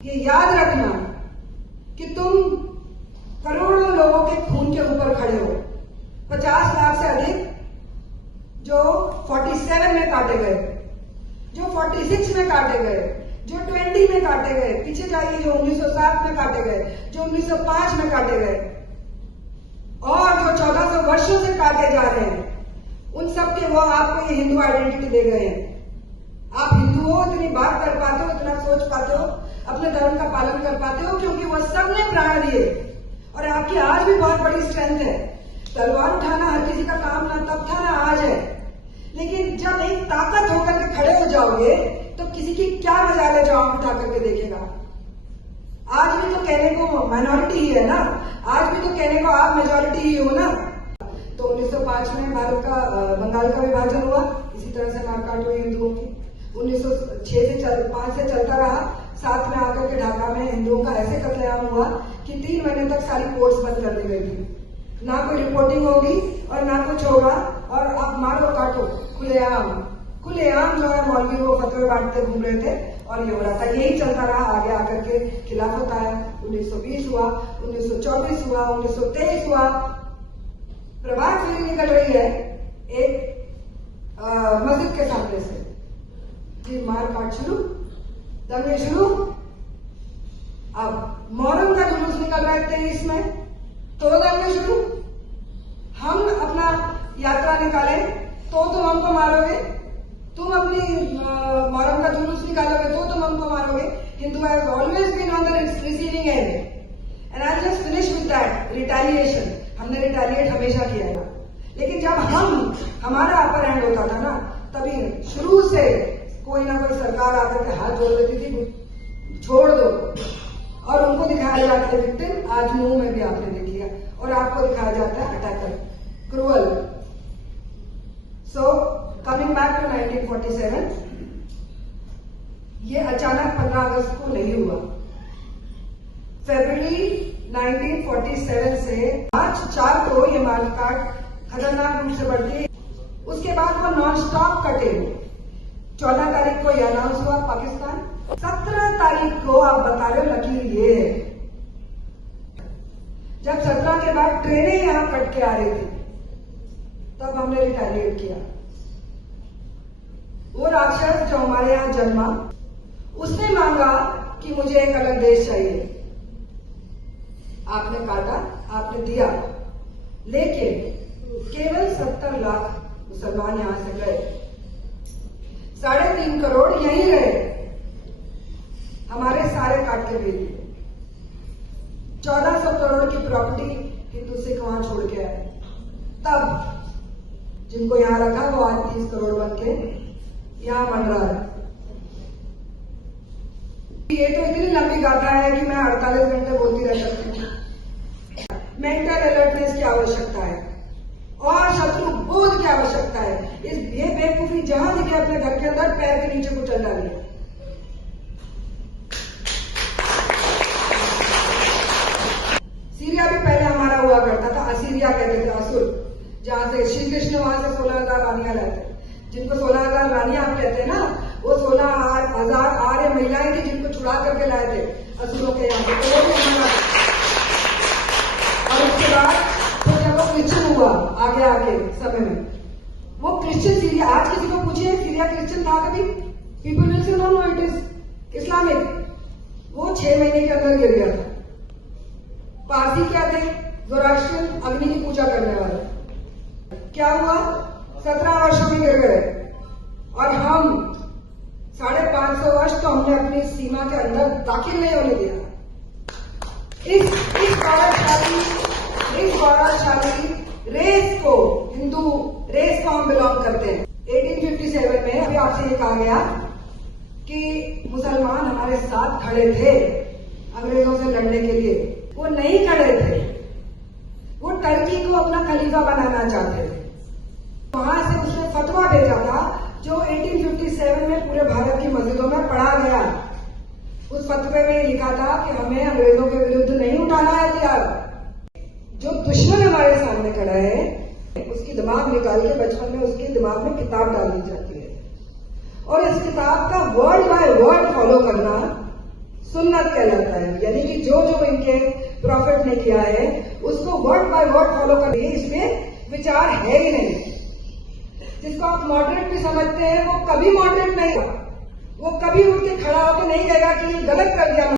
ये याद रखना कि तुम करोड़ों लोगों के खून के ऊपर खड़े हो। 50 लाख से अधिक जो 47 में काटे गए, जो 46 में काटे गए, जो 20 में काटे गए, पीछे जाइए जो 1907 में काटे गए, जो 1905 में काटे गए और जो 1400 वर्षों से काटे जा रहे हैं, उन सब के वो आपको ये हिंदू आइडेंटिटी दे गए हैं। आप हिंदू हो, इतनी बात कर पाते हो, इतना सोच पाते हो, अपने धर्म का पालन कर पाते हो, क्योंकि वह सबने प्राण दिए और आपकी आज भी बहुत बड़ी स्ट्रेंथ है। तलवार उठाना हर किसी का काम ना तब था ना आज है, लेकिन जब एक ताकत होकर के खड़े हो जाओगे तो किसी की क्या मजाल है जो आंख उठा करके देखेगा। आज भी तो कहने को माइनॉरिटी ही है ना, आज भी तो कहने को आप मेजॉरिटी ही हो ना। तो 1905 में भारत का बंगाल का विभाजन हुआ, इसी तरह से मारकाट हुई हिंदुओं की। 1905 से चलता रहा, 7 में आकर के ढाका में हिंदुओं का ऐसे कत्लेआम हुआ कि 3 महीने तक सारी कोर्ट्स बंद कर दी गई थी। ना कोई रिपोर्टिंग होगी और ना कुछ होगा, और आप मारो काटो खुलेआम जो है मौलवी वो फतवे बांटते घूम रहे थे और ये हो रहा था। यही चलता रहा, आगे आकर के खिलाफत आया, 1920 हुआ, 1924 हुआ, 1923 हुआ। प्रभात फेरी निकल रही है एक मस्जिद के सामने से, जी मार काट शुरू, दंगे शुरू। अब मोहर्रम का जुलूस निकल रहा है 23 में, तो दंगे शुरू। हम अपना यात्रा निकाले तो तुम हमको मारोगे, तुम अपनी मोहर्रम का जुलूस निकालोगे तो तुम हमको मारोगे। Hindu has always been on the receiving end and I just finish with that retaliation. हमने रिटेलिएट हमेशा किया है, लेकिन जब हमारा अपर हैंड होता था ना, तभी शुरू से कोई ना कोई सरकार आकर के हाथ जोड़ देती थी, छोड़ दो, और उनको दिखाया जाता है विक्टिम। आज मुंह में भी आपने देख लिया, और आपको दिखाया जाता है attacker, cruel. So coming back to 1947, ये अचानक 15 अगस्त को नहीं हुआ। फरवरी 1947 से मार्च 4 को ये मारकाट खतरनाक रूप से बढ़ती है। उसके बाद वो नॉन स्टॉप कटे। 14 तारीख को यह अनाउंस हुआ पाकिस्तान, 17 तारीख को आप बता रहे हो लकीर ये है। जब 17 के बाद ट्रेनें यहां कट के आ रही थी, तब हमने रिटेलिएट किया। वो राक्षस जो हमारे यहां जन्मा, उसने मांगा कि मुझे एक अलग देश चाहिए। आपने काटा, आपने दिया, लेकिन केवल 70 लाख मुसलमान यहां से गए, 3.5 करोड़ यहीं रहे, हमारे सारे काट के भेज दिए। 1400 करोड़ की प्रॉपर्टी हिंदू सिख वहां छोड़ के आए। तब जिनको यहां रखा वो आज 30 करोड़ बन के यहां बन रहा है। ये तो इतनी लंबी गाथा है कि मैं 48 घंटे बोलती रह सकती हूँ। मेंटल अलर्टनेस की आवश्यकता है और शत्रु बोध की आवश्यकता है। ये बेवकूफी जहां दिखे अपने घर के अंदर पैर के नीचे कुचल डालिए। सीरिया भी पहले हमारा हुआ करता था, असीरिया कहते थे, असुर, जहां से श्री कृष्ण वहां से 16,000 रानियां लाते। जिनको 16,000 रानियां आप कहते हैं ना, वो 16,000 आर्य महिलाएं थी जिनको छुड़ा करके लाए थे असुरों के यहाँ पे। और उसके बाद तो जब वो क्रिश्चियन हुआ आगे समय में, वो क्रिश्चियन सीरिया, आज किसी को पूछिए सीरिया क्रिश्चियन था कभी? People will say no no it is Islamic. वो 6 महीने के अंदर गिर गया था। पारसी क्या थे? ज़ोरास्ट्रियन, अग्नि की पूजा करने वाले। क्या हुआ? 17 वर्षों में गिर गए। और हम 550 वर्ष तो हमने अपनी सीमा के अंदर दाखिल नहीं होने दिया। इस गौरवशाली रेस को, हिंदू रेस को हम बिलोंग करते हैं। 1857 में अभी आपसे ये कहा गया कि मुसलमान हमारे साथ खड़े थे अंग्रेजों से लड़ने के लिए। वो नहीं खड़े थे, वो टर्की को अपना खलीफा बनाना चाहते थे। वहां से उसने फतवा भेजा था जो 1857 में पूरे भारत की मस्जिदों में पढ़ा गया। उस फतवे में लिखा था कि हमें अंग्रेजों के विरुद्ध नहीं उठाना है हथियार। जो दुश्मन हमारे सामने खड़ा है, उसकी दिमाग निकाल के बचपन में उसके दिमाग में किताब डाल दी जाती है, और इस किताब का वर्ड बाय वर्ड फॉलो करना सुन्नत कहलाता है, यानी कि जो जो इनके प्रॉफिट ने किया है उसको वर्ड बाय वर्ड फॉलो कर, इसमें विचार है ही नहीं। जिसको आप मॉडरेट भी समझते हैं वो कभी मॉडरेट नहीं होगा, वो कभी उठ के खड़ा होकर नहीं कहेगा कि ये गलत कर दिया